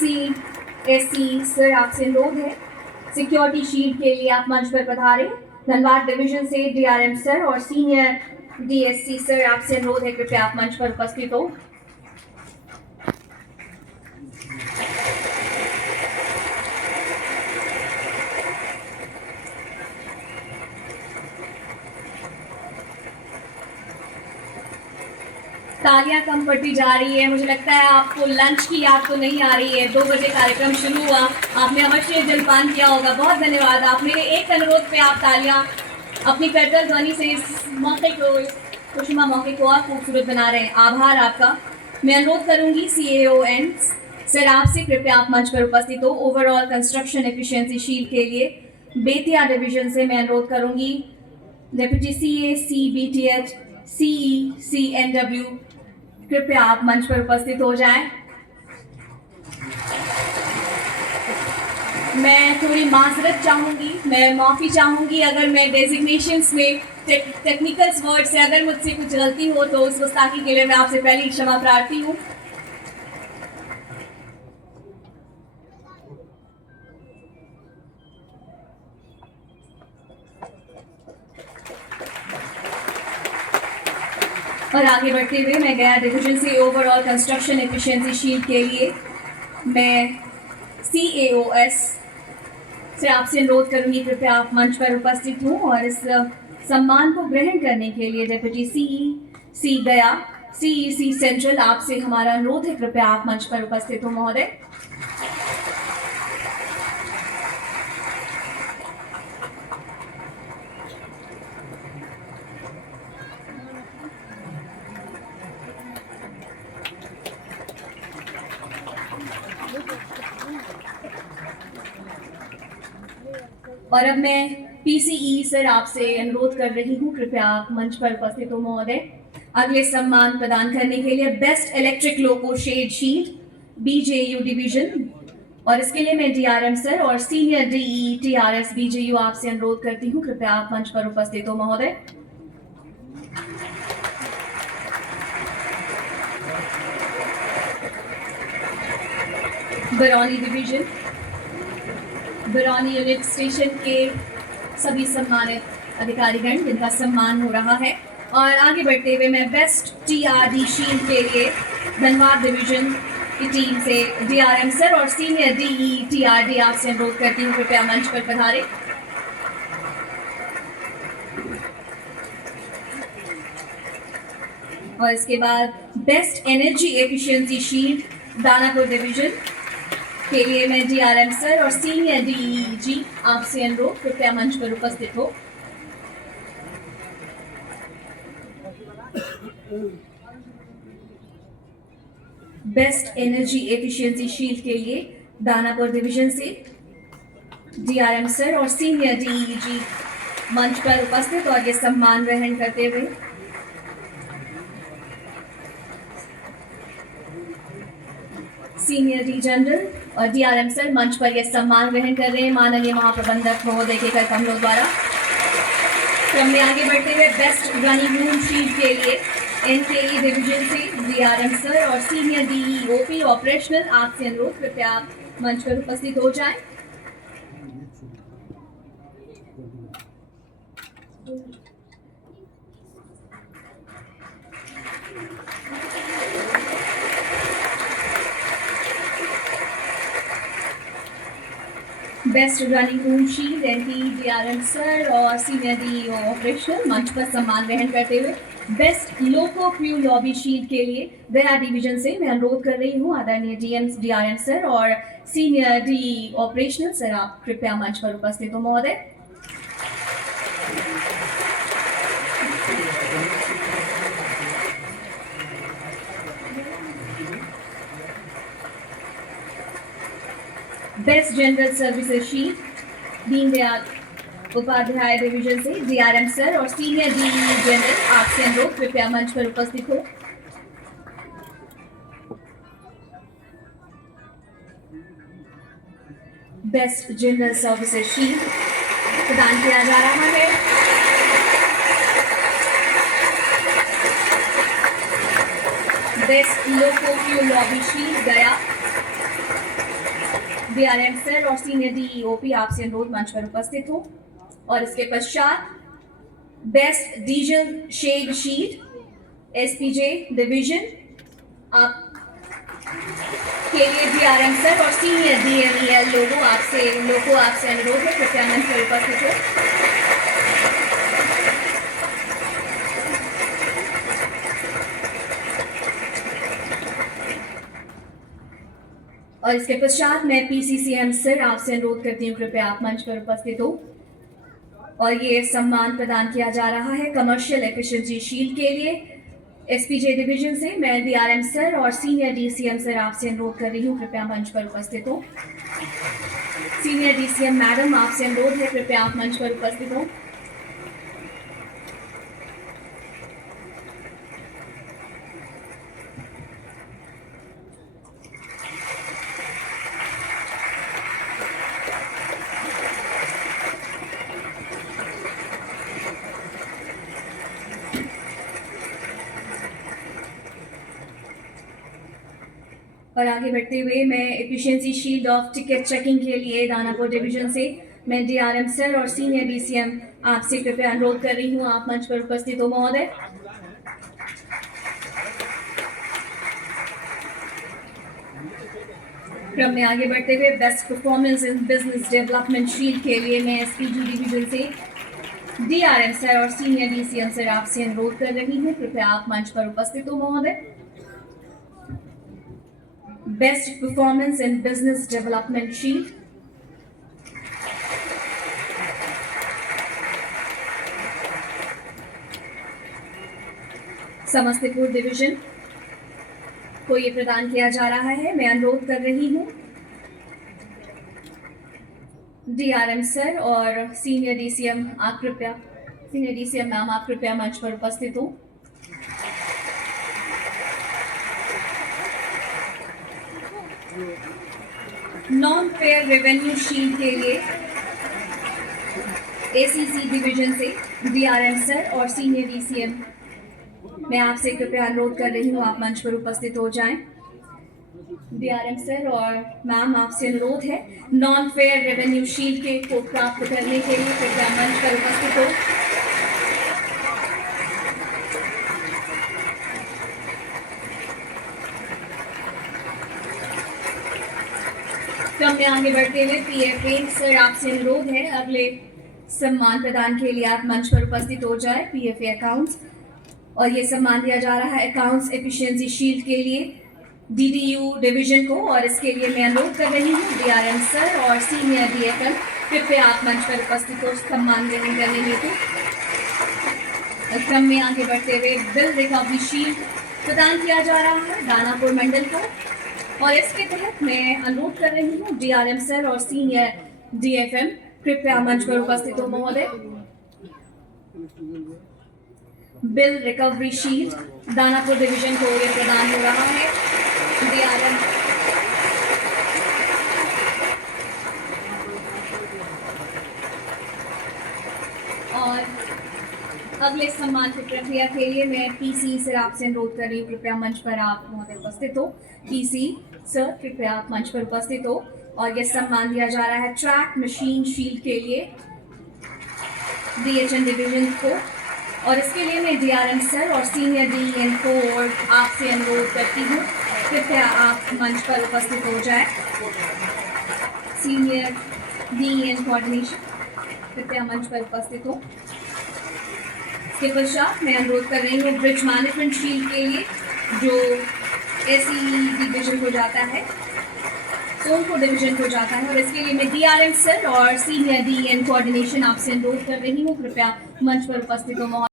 DCSC sir आपसे अनुरोध है, सिक्योरिटी शील्ड के लिए आप मंच पर पधारें। धनबाद डिवीजन से DRM सर और सीनियर DSC सर आपसे अनुरोध है, कृपया आप मंच पर उपस्थित हो। तालियां कम पड़ती जा रही है। मुझे लगता है आपको लंच की याद तो नहीं आ रही है। 2 बजे कार्यक्रम शुरू हुआ, आपने अवश्य जलपान किया होगा। बहुत धन्यवाद। आप मेरे एक अनुरोध पे आप तालियां अपनी करतल ध्वनि से इस मौके को, इस खुशनुमा मौके को और खूबसूरत बना रहे हैं। आभार आपका। मैं अनुरोध करूंगी CAON सर आपसे, कृपया आप मंच पर उपस्थित हो। ओवरऑल कंस्ट्रक्शन एफिशिएंसी शील्ड के लिए बेतिया डिवीजन से मैं अनुरोध करूंगी deputy CA CBTH CE CNW, कृपया आप मंच पर उपस्थित हो जाएं। मैं थोड़ी माजरत चाहूंगी, मैं माफ़ी चाहूंगी अगर मैं डेजिग्नेशंस में टेक्निकल वर्ड से अगर मुझसे कुछ गलती हो तो उस गुस्ताखी के लिए मैं आपसे पहले ही क्षमा प्रार्थी हूँ। और आगे बढ़ते हुए मैं गया डिवीजन से ओवरऑल कंस्ट्रक्शन एफिशिएंसी शील्ड के लिए मैं CAOS से आपसे अनुरोध करूंगी, कृपया आप मंच पर उपस्थित हों। और इस सम्मान को ग्रहण करने के लिए डेप्यूटी CEC गया CEC सेंट्रल आपसे हमारा अनुरोध है, कृपया आप मंच पर उपस्थित हो महोदय। और अब मैं PCE सर आपसे अनुरोध कर रही हूँ, कृपया आप मंच पर उपस्थित हो महोदय। अगले सम्मान प्रदान करने के लिए best electric loco shed shield BJU division, और इसके लिए मैं DRM सर और सीनियर DE TRS BJU आपसे अनुरोध करती हूँ, कृपया आप मंच पर उपस्थित हो महोदय। Barauni division, Barauni unit station के सभी सम्मानित अधिकारीगण जिनका सम्मान हो रहा है। और आगे बढ़ते हुए मैं बेस्ट TRD शील्ड के लिए धनबाद डिवीजन की टीम से DRM सर और सीनियर DE TRD आपसे अनुरोध करती हूँ, कृपया मंच पर पधारें। और इसके बाद best energy efficiency shield Danapur division के लिए मैं DRM सर और सीनियर DEG आपसे अनुरोध, कृपया मंच पर उपस्थित हो। बेस्ट एनर्जी एफिशिएंसी शील्ड के लिए दानापुर डिवीजन से DRM सर और सीनियर DEG मंच पर उपस्थित और ये सम्मान ग्रहण करते हुए। सीनियर D जनरल और DRM सर मंच पर यह सम्मान ग्रहण कर रहे हैं माननीय महाप्रबंधक महोदय के कर कमलों द्वारा। क्रम में आगे बढ़ते हुए बेस्ट रनिंग रूम शील्ड के लिए NKE डिवीजन से DRM सर और सीनियर DE OP ऑपरेशनल आपसे अनुरोध, कृपया आप मंच पर उपस्थित हो जाएं। Best running room shield NKE DRM sir और सीनियर DE ऑपरेशनल मंच पर सम्मान ग्रहण करते हुए। बेस्ट लोको क्रू लॉबी शील्ड के लिए गया डिवीजन से मैं अनुरोध कर रही हूँ आदरणीय DRM सर और सीनियर DE ऑपरेशनल सर, आप कृपया मंच पर उपस्थित हो महोदय। Best general services shield Deendayal Upadhyay division से DRM सर और सीनियर DE जनरल आपसे अनुरोध, कृपया मंच पर उपस्थित हो। बेस्ट जनरल सर्विसेज शील्ड प्रदान किया जा रहा है। बेस्ट लोको क्रू लॉबी शील्ड गया DRM सर और सीनियर DEOP आपसे अनुरोध मंच पर उपस्थित हो। और इसके पश्चात best diesel shed sheet SPJ division आप के लिए DRM सर और सीनियर DMEL लोगों आपसे अनुरोध है, कृपया मंच पर उपस्थित हो। और इसके पश्चात मैं PCCM सर आपसे अनुरोध करती हूँ, कृपया आप मंच पर उपस्थित हो। और ये सम्मान प्रदान किया जा रहा है कमर्शियल एफिशिएंसी शील्ड के लिए SPJ डिवीजन से। मैं DRM सर और सीनियर DCM सर आपसे अनुरोध कर रही हूँ, कृपया मंच पर उपस्थित हो। सीनियर DCM मैडम आपसे अनुरोध है, कृपया आप मंच पर उपस्थित हो। और आगे बढ़ते हुए मैं efficiency shield of ticket checking के लिए दानापुर डिवीजन से मैं DRM सर और सीनियर DCM आपसे कृपया अनुरोध कर रही हूँ, आप मंच पर उपस्थित हो महोदय। क्रम में आगे बढ़ते हुए best performance in business development shield के लिए मैं SPG डिवीजन से DRM सर और सीनियर DCM सर आपसे अनुरोध कर रही हूँ, कृपया आप मंच पर उपस्थित हो महोदय। Best performance in business development shield Samastipur division को ये प्रदान किया जा रहा है। मैं अनुरोध कर रही हूँ DRM सर और सीनियर DCM मैम आप कृपया मंच पर उपस्थित हो। नॉन फेयर रेवेन्यू शील्ड के लिए ACC डिवीजन से DRM सर और सीनियर DCM मैं आपसे कृपया अनुरोध कर रही हूँ, आप मंच पर उपस्थित हो जाएं। DRM सर और मैम आपसे अनुरोध है नॉन फेयर रेवेन्यू शील्ड को प्राप्त करने के लिए कृपया मंच पर उपस्थित हो। क्रम में आगे बढ़ते हुए PFA सर आपसे अनुरोध है अगले सम्मान प्रदान के लिए आप मंच पर उपस्थित हो जाए। PFA अकाउंट्स और ये सम्मान दिया जा रहा है अकाउंट्स एफिशिएंसी शील्ड के लिए DDU डिवीजन को। और इसके लिए मैं अनुरोध कर रही हूँ DRM सर और सीनियर DFM कृपया आप मंच पर उपस्थित हो सम्मान ग्रहण करने हेतु। क्रम में आगे बढ़ते हुए बिल रिकवरी शील्ड प्रदान किया जा रहा है दानापुर मंडल को। और इसके तहत मैं अनुरोध कर रही हूँ DRM सर और सीनियर DFM कृपया मंच पर उपस्थित हो महोदय। Bill recovery shield Danapur division को ये प्रदान हो रहा है DRM और अगले सम्मान की प्रक्रिया के लिए मैं PC सर आपसे अनुरोध कर रही हूँ, कृपया मंच पर आप महोदय उपस्थित हो। PC सर कृपया आप मंच पर उपस्थित हो। और यह सम्मान दिया जा रहा है ट्रैक मशीन शील्ड के लिए DHN डिवीजन को। और इसके लिए मैं DRM सर और सीनियर DEN को आपसे अनुरोध करती हूँ, कृपया आप मंच पर उपस्थित हो जाए। सीनियर DEN कोऑर्डिनेशन कृपया मंच पर उपस्थित हो। इसके पश्चात मैं अनुरोध कर रही हूँ ब्रिज मैनेजमेंट शील्ड के लिए जो SE डिवीजन को जाता है, सोनपुर डिवीजन को जाता है। और इसके लिए मैं DRM सर और सीनियर DEN कोऑर्डिनेशन आपसे अनुरोध कर रही हूँ, कृपया मंच पर उपस्थित हो।